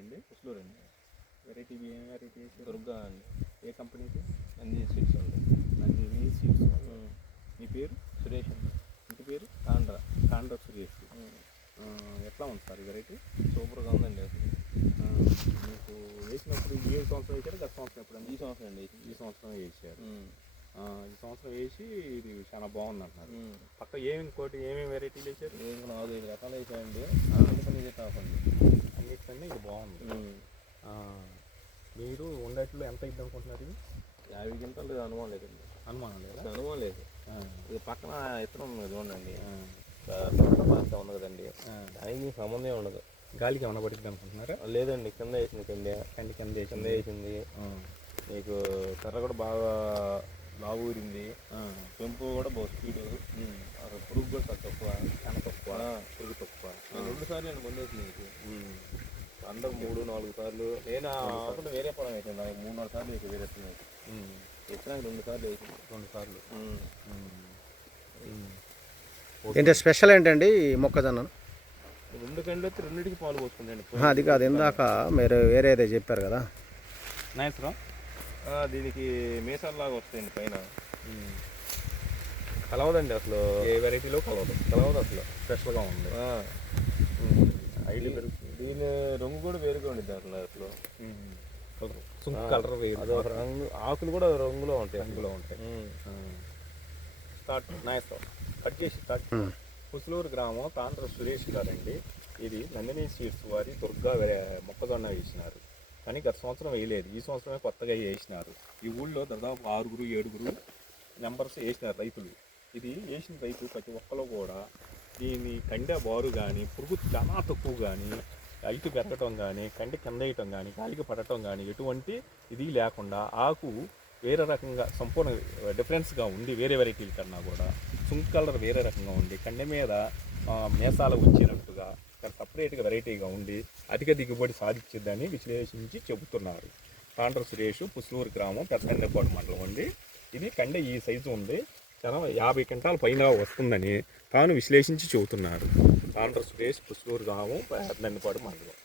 అండి. వెరైటీ ఏం వెరైటీ? దుర్గా అండి. ఏ కంపెనీకి? నంది సీడ్స్ అండి. నంది సీడ్స్. మీ పేరు? సురేష్ అండి. ఇంటి పేరు? కాండ్రా సురేష్. ఎట్లా ఉంది సార్ ఈ వెరైటీ? సూపర్గా ఉందండి అసలు. మీకు వేసినప్పుడు ఏ సంవత్సరం వేసారు? గత సంవత్సరం ఎప్పుడన్నా? ఈ సంవత్సరం అండి. ఈ సంవత్సరం వేసారు. ఈ సంవత్సరం వేసి ఇది చాలా బాగుంది అంటున్నారు. పక్క ఏమేమి వెరైటీలు వేసారు? 4-5 రకాలు వేసాయండి. ఇదే టాప్ అండి. అన్నిటికన్నా ఇది బాగుంది. మీరు ఉండేట్లో ఎంత ఇద్దాం అనుకుంటున్నారు? ఇది 50 క్వింటాలు అనుమానం లేదండి. అనుమానం లేదు? అనుమానం లేదు. ఇది పక్కన ఇత్తనం ఉన్నది చూడండి. ఉంది కదండి, దానికి సంబంధం ఉండదు. గాలికి ఏమన్నా పడుతుంది అనుకుంటున్నారా? లేదండి, కింద వేసింది. కింద వేసింది. మీకు కర్ర కూడా బాగా లావు ఊరింది. పెంపు కూడా బాగా స్పీడ్. పురుగు కూడా తక్కువ, తక్కువ, పురుగు తక్కువ. 2 సార్లు నేను ముందు వేసింది మీకు. అందరూ 3-4 సార్లు. నేను అప్పుడు వేరే పొలం వేసాను. నాకు 3-4 సార్లు వేసి వేరే ఎత్తినాక 2 సార్లు వేసింది. 2 సార్లు. ఏంటి స్పెషల్ ఏంటండి ఈ మొక్కజొన్న? 2 కండ్లు అయితే 2టికి పాలు పోసుకుందండి. అది కాదు, ఇందాక మీరు వేరేదే చెప్పారు కదా. నాయసరా దీనికి మీసాల్లాగా వస్తాయండి పైన. కలవదండి అసలు. ఏ వెరైటీలో కలవదు అసలు. స్పెషల్గా ఉంది. దీని రంగు కూడా వేరుగా ఉండిద్ది అసలు. కలర్ వేరు. అదొక రంగు. ఆకులు కూడా రంగులో ఉంటాయి. స్టార్ట్ నాయసరావు కట్ చేసి స్టార్ట్. పుసులూరు గ్రామం కాండ్రా సురేష్ గారండి. ఇది నందిని సీడ్స్ వారి దుర్గా మొక్కజొన్న వేసినారు. కానీ గత సంవత్సరం వేయలేదు. ఈ సంవత్సరమే కొత్తగా వేసినారు. ఈ ఊళ్ళో దాదాపు 6-7 మెంబర్స్ వేసినారు రైతులు. ఇది వేసిన రైతు ప్రతి ఒక్కరు కూడా దీని కండె బారు కానీ, పురుగు చాలా తక్కువ కానీ, హైట్ పెరగటం కానీ, కండె కింద వేయటం కానీ, గాలికి పడటం కానీ ఎటువంటి ఇది లేకుండా ఆకు వేరే రకంగా సంపూర్ణ డిఫరెన్స్గా ఉంది. వేరే వెరైటీల కన్నా కూడా చుంక్ కలర్ వేరే రకంగా ఉండి, కండె మీద మేసాలు వచ్చినట్టుగా సపరేట్గా వెరైటీగా ఉండి అధిక దిగుబడి సాధించిద్దని విశ్లేషించి చెబుతున్నారు. కాండ్రా సురేష్, పుసులూరు గ్రామం, పెద్దగండేపాడు మండలం అండి. ఇది కండె ఈ సైజు ఉంది. 50 క్వింటాల పైన వస్తుందని తాను విశ్లేషించి చెబుతున్నారు. కాండ్రా సురేష్, పుసులూరు గ్రామం, పెద్దగండేపాడు మండలం.